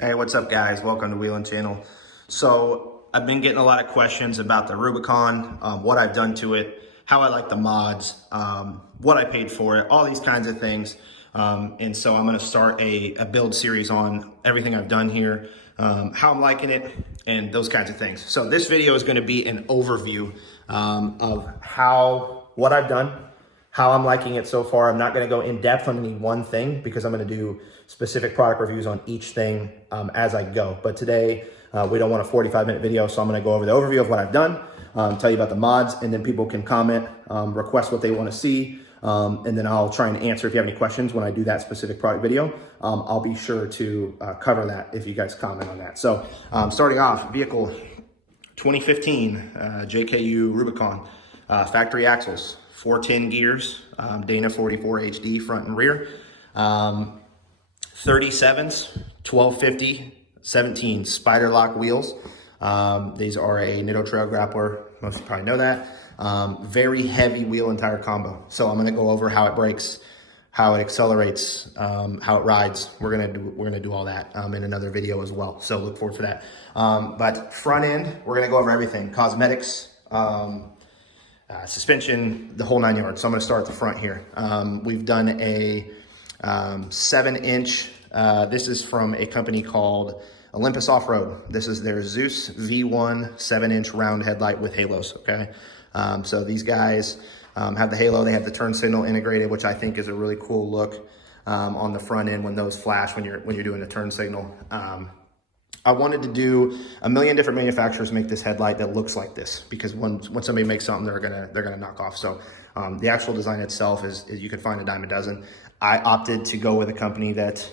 Hey, what's up guys? Welcome to Wheelin' Channel. So I've been getting a lot of questions about the Rubicon, what I've done to it, how I like the mods, what I paid for it, all these kinds of things. And so I'm gonna start a build series on everything I've done here, how I'm liking it, and those kinds of things. So this video is gonna be an overview of what I've done, how I'm liking it so far. I'm not gonna go in depth on any one thing because I'm gonna do specific product reviews on each thing as I go. But today, we don't want a 45-minute video, so I'm gonna go over the overview of what I've done, tell you about the mods, and then people can comment, request what they wanna see, and then I'll try and answer if you have any questions when I do that specific product video. I'll be sure to cover that if you guys comment on that. So starting off, vehicle 2015 JKU Rubicon, factory axles, 410 gears, Dana 44 HD front and rear, 37's, 1250, 17 Spyder lock wheels. These are a Nitto Trail Grappler. Most of you probably know that. Very heavy wheel and tire combo. So I'm gonna go over how it brakes, how it accelerates, how it rides. We're gonna do all that in another video as well. So look forward to that. But front end, we're gonna go over everything: cosmetics, suspension, the whole 9 yards. So I'm gonna start at the front here. We've done a 7-inch, this is from a company called Olympus Off-Road. This is their Zeus V1 7-inch round headlight with halos, okay? So these guys have the halo, they have the turn signal integrated, which I think is a really cool look on the front end when those flash when you're doing the turn signal. I wanted to do a million different manufacturers make this headlight that looks like this, because when somebody makes something, they're gonna knock off. So the actual design itself is you can find a dime a dozen. I opted to go with a company that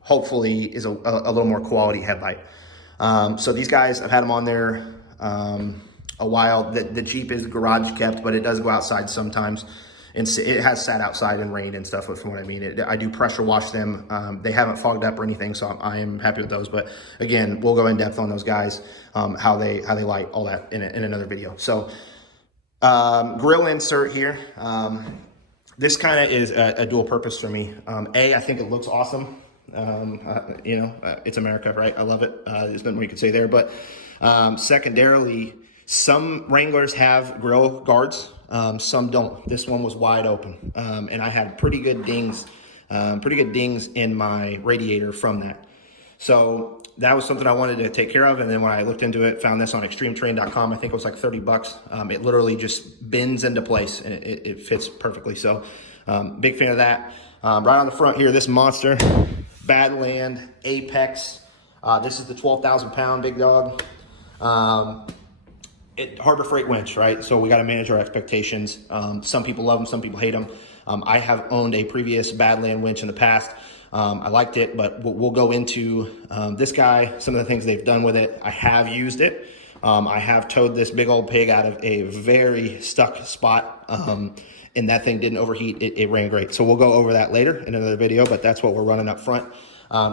hopefully is a little more quality headlight. So these guys, I've had them on there a while. The Jeep is garage kept, but it does go outside sometimes. And it has sat outside in rain and stuff, from what I mean. I do pressure wash them. They haven't fogged up or anything, so I am happy with those. But again, we'll go in depth on those guys, how they light, all that in another video. So grill insert here. This kind of is a dual purpose for me. I think it looks awesome. It's America, right? I love it. There's nothing more you could say there. But secondarily, some Wranglers have grill guards. Some don't. This one was wide open, and I had pretty good dings in my radiator from that. So that was something I wanted to take care of. And then when I looked into it, found this on extremetrain.com. I think it was like 30 bucks. It literally just bends into place and it fits perfectly. So big fan of that. Right on the front here, this monster, Badland Apex. This is the 12,000 pound big dog. Harbor Freight winch, right? So we got to manage our expectations. Some people love them, some people hate them. I have owned a previous Badland winch in the past. I liked it, but we'll go into this guy, some of the things they've done with it. I have used it. I have towed this big old pig out of a very stuck spot, and that thing didn't overheat. It ran great. So we'll go over that later in another video, but that's what we're running up front.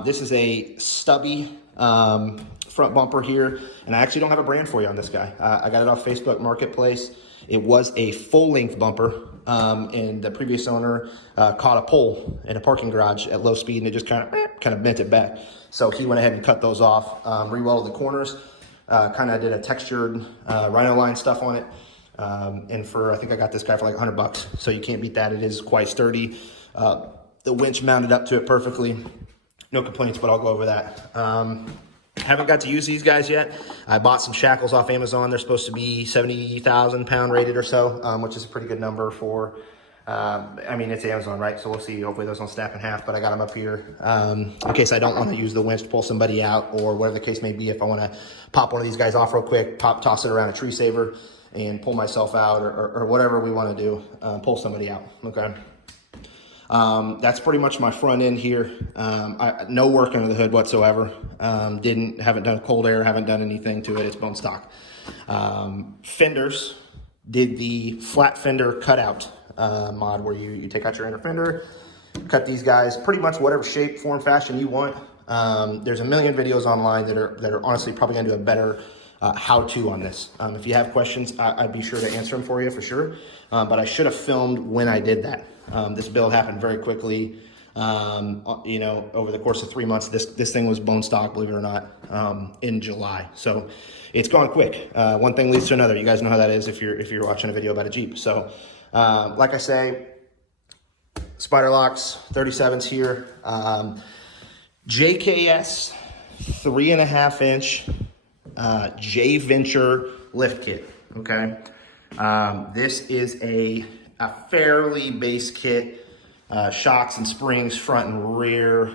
This is a stubby front bumper here, and I actually don't have a brand for you on this guy. I got it off Facebook Marketplace. It was a full-length bumper, and the previous owner caught a pole in a parking garage at low speed, and it just kind of bent it back. So he went ahead and cut those off, re-welded the corners, kind of did a textured rhino line stuff on it, and I think I got this guy for like 100 bucks. So you can't beat that. It is quite sturdy. The winch mounted up to it perfectly. No complaints, but I'll go over that. Haven't got to use these guys yet. I bought some shackles off Amazon. They're supposed to be 70,000 pound rated or so, which is a pretty good number for, it's Amazon, right? So we'll see. Hopefully those don't snap in half, but I got them up here in case I don't want to use the winch to pull somebody out, or whatever the case may be. If I want to pop one of these guys off real quick, toss it around a tree saver and pull myself out, or whatever we want to do, pull somebody out, okay? That's pretty much my front end here. No work under the hood whatsoever. Haven't done cold air, haven't done anything to it. It's bone stock. Fenders, did the flat fender cutout mod where you take out your inner fender, cut these guys pretty much whatever shape, form, fashion you want. There's a million videos online that are honestly probably gonna do a better how-to on this. If you have questions, I'd be sure to answer them for you for sure. But I should have filmed when I did that. This build happened very quickly. you know, over the course of 3 months. This thing was bone stock, believe it or not, in July. So it's gone quick. One thing leads to another. You guys know how that is if you're watching a video about a Jeep. So like I say, Spyder locks, 37s here. JKS 3.5 inch J Venture lift kit. Okay, this is a fairly base kit. Shocks and springs, front and rear,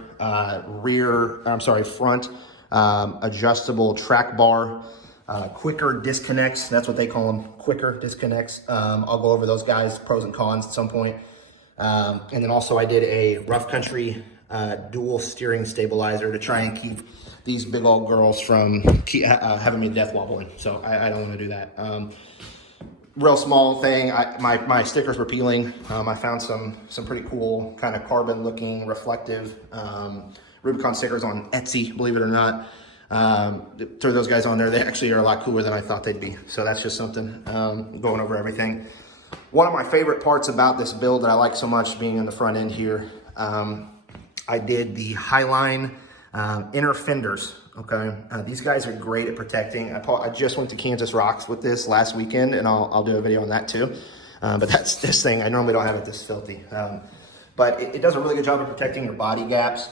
front adjustable track bar, quicker disconnects. That's what they call them, quicker disconnects. I'll go over those guys, pros and cons at some point. And then also I did a rough country dual steering stabilizer to try and keep these big old girls from having me death wobbling. So I don't want to do that. Real small thing. My stickers were peeling. I found some pretty cool kind of carbon looking reflective Rubicon stickers on Etsy, believe it or not. Throw those guys on there. They actually are a lot cooler than I thought they'd be. So that's just something, going over everything. One of my favorite parts about this build that I like so much being in the front end here, I did the Highline inner fenders. Okay, these guys are great at protecting. I just went to Kansas Rocks with this last weekend, and I'll do a video on that too. But that's this thing. I normally don't have it this filthy. But it does a really good job of protecting your body gaps.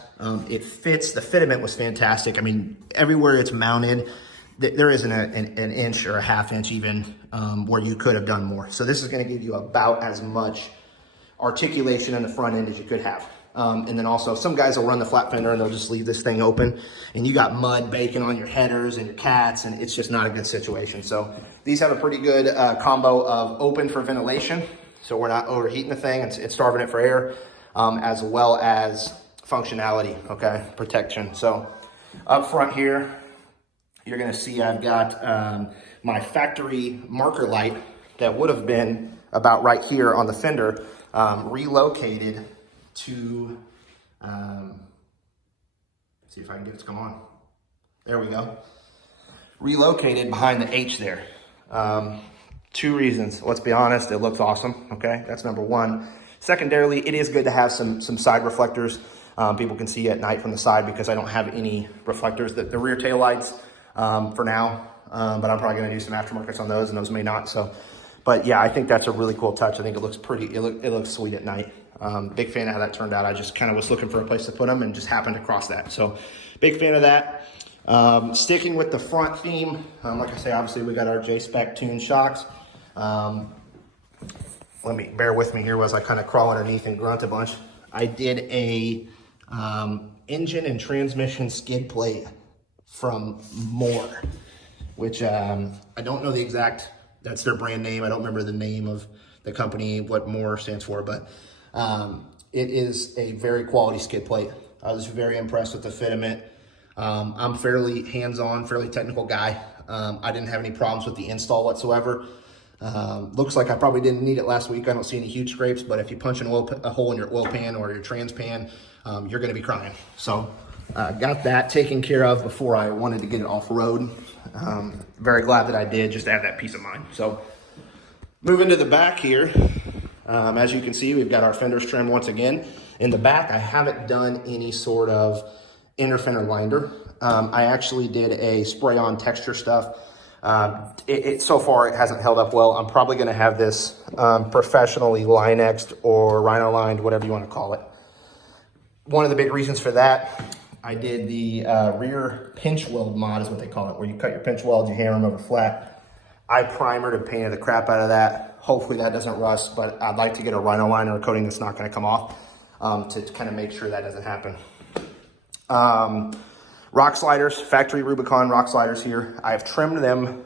It fits. The fitment was fantastic. I mean, everywhere it's mounted, there isn't an inch or a half inch even where you could have done more. So this is going to give you about as much articulation in the front end as you could have. And then also some guys will run the flat fender and they'll just leave this thing open and you got mud baking on your headers and your cats, and it's just not a good situation. So these have a pretty good combo of open for ventilation, so we're not overheating the thing, it's starving it for air, as well as functionality, okay, protection. So up front here, you're gonna see I've got my factory marker light that would have been about right here on the fender, relocated to, see if I can get it to come on. There we go. Relocated behind the H there. Two reasons. Let's be honest, it looks awesome, okay? That's number one. Secondarily, it is good to have some side reflectors. People can see at night from the side because I don't have any reflectors. The rear tail lights for now, but I'm probably gonna do some aftermarkets on those, and those may not. So, but yeah, I think that's a really cool touch. I think it looks pretty, it looks sweet at night. Big fan of how that turned out. I just kind of was looking for a place to put them and just happened to cross that. So big fan of that. Sticking with the front theme, like I say, obviously we got our J-Spec tuned shocks. Bear with me here as I kind of crawl underneath and grunt a bunch. I did a engine and transmission skid plate from Moore, which I don't know the exact, that's their brand name. I don't remember the name of the company, what Moore stands for, but it is a very quality skid plate. I was very impressed with the fitment. I'm fairly hands-on, fairly technical guy. I didn't have any problems with the install whatsoever. Looks like I probably didn't need it last week. I don't see any huge scrapes, but if you punch a hole in your oil pan or your trans pan, you're gonna be crying. So got that taken care of before I wanted to get it off-road. Very glad that I did, just to have that peace of mind. So moving to the back here, as you can see, we've got our fenders trimmed once again. In the back, I haven't done any sort of inner fender liner. I actually did a spray-on texture stuff. So far, it hasn't held up well. I'm probably gonna have this professionally Linexed or Rhino lined, whatever you wanna call it. One of the big reasons for that, I did the rear pinch weld mod is what they call it, where you cut your pinch welds, you hammer them over flat. I primered and painted the crap out of that. Hopefully that doesn't rust, but I'd like to get a Rhino liner coating that's not gonna come off to kind of make sure that doesn't happen. Rock sliders, factory Rubicon rock sliders here. I've trimmed them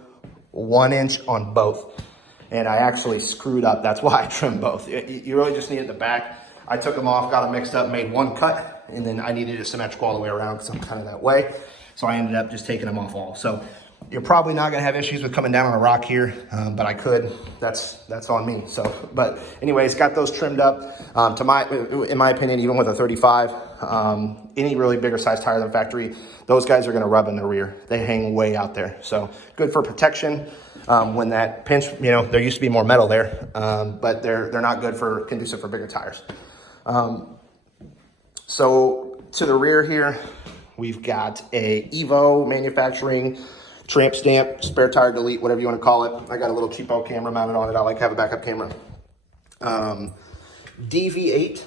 1 inch on both, and I actually screwed up. That's why I trimmed both. You really just need it in the back. I took them off, got them mixed up, made one cut, and then I needed it symmetrical all the way around because I'm kind of that way. So I ended up just taking them off all. So you're probably not gonna have issues with coming down on a rock here, but I could. That's on me. So, but anyways, got those trimmed up. In my opinion, even with a 35, any really bigger size tire than factory, those guys are gonna rub in the rear. They hang way out there. So good for protection. When that pinch, there used to be more metal there, but they're not good for conducive for bigger tires. So to the rear here, we've got a Evo manufacturing tramp stamp, spare tire delete, whatever you want to call it. I got a little cheapo camera mounted on it. I like to have a backup camera. DV8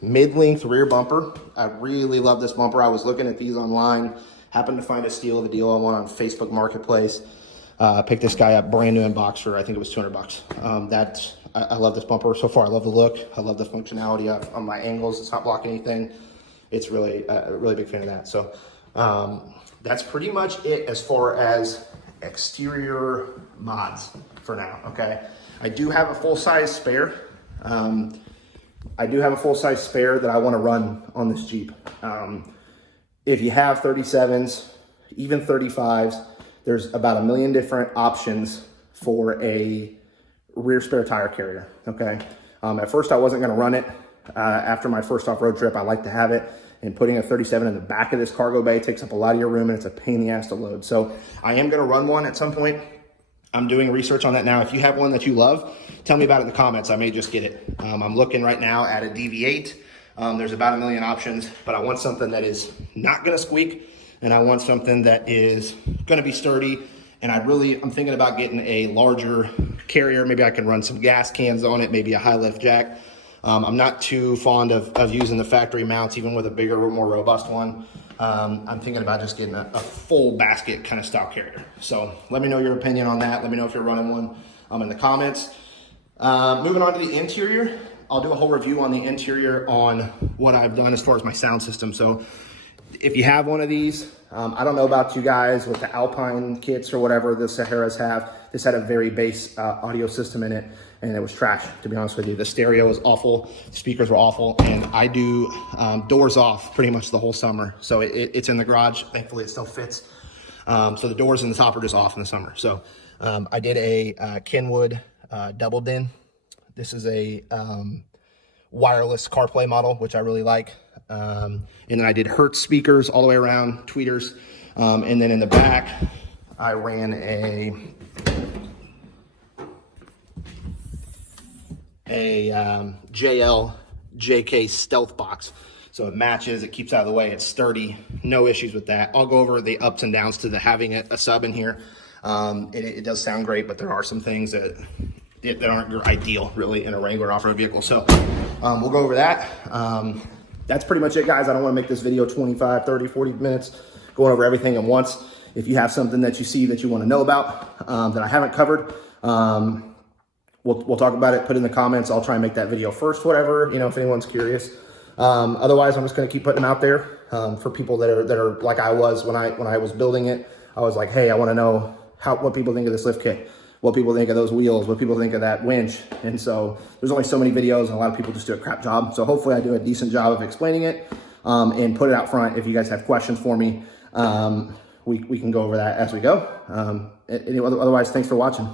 mid-length rear bumper. I really love this bumper. I was looking at these online, happened to find a steal of a deal on one on Facebook Marketplace. Picked this guy up brand new in box for, I think it was 200 bucks. I love this bumper so far. I love the look. I love the functionality on my angles. It's not blocking anything. It's really, really big fan of that. So that's pretty much it as far as exterior mods for now, okay? I do have a full-size spare. I do have a full-size spare that I want to run on this Jeep. If you have 37s, even 35s, there's about a million different options for a rear spare tire carrier, okay? At first I wasn't gonna run it. After my first off-road trip, I like to have it, and putting a 37 in the back of this cargo bay takes up a lot of your room, and it's a pain in the ass to load. So I am gonna run one at some point. I'm doing research on that now. If you have one that you love, tell me about it in the comments. I may just get it. I'm looking right now at a DV8. There's about a million options, but I want something that is not gonna squeak, and I want something that is gonna be sturdy. And I'm thinking about getting a larger carrier. Maybe I can run some gas cans on it, maybe a high lift jack. I'm not too fond of using the factory mounts, even with a bigger, more robust one. I'm thinking about just getting a full basket kind of style carrier. So let me know your opinion on that. Let me know if you're running one in the comments. Moving on to the interior, I'll do a whole review on the interior on what I've done as far as my sound system. So if you have one of these, I don't know about you guys with the Alpine kits or whatever the Saharas have. This had a very bass audio system in it, and it was trash, to be honest with you. The stereo was awful, the speakers were awful, and I do doors off pretty much the whole summer. So it's in the garage. Thankfully, it still fits. So the doors and the top are just off in the summer. So I did a Kenwood double din. This is a wireless CarPlay model, which I really like. And then I did Hertz speakers all the way around, tweeters. And then in the back, I ran a JEEP JKU stealth box. So it matches, it keeps out of the way, it's sturdy, no issues with that. I'll go over the ups and downs to having a sub in here. It does sound great, but there are some things that aren't your ideal, really, in a Wrangler off-road vehicle. So we'll go over that. That's pretty much it, guys. I don't want to make this video 25, 30, 40 minutes going over everything at once. If you have something that you see that you want to know about that I haven't covered, we'll talk about it. Put in the comments. I'll try and make that video first, whatever, if anyone's curious. Otherwise, I'm just going to keep putting them out there for people that are like I was when I was building it. I was like, hey, I want to know what people think of this lift kit, what people think of those wheels, what people think of that winch. And so there's only so many videos, and a lot of people just do a crap job. So hopefully I do a decent job of explaining it and put it out front. If you guys have questions for me, we can go over that as we go. Otherwise, thanks for watching.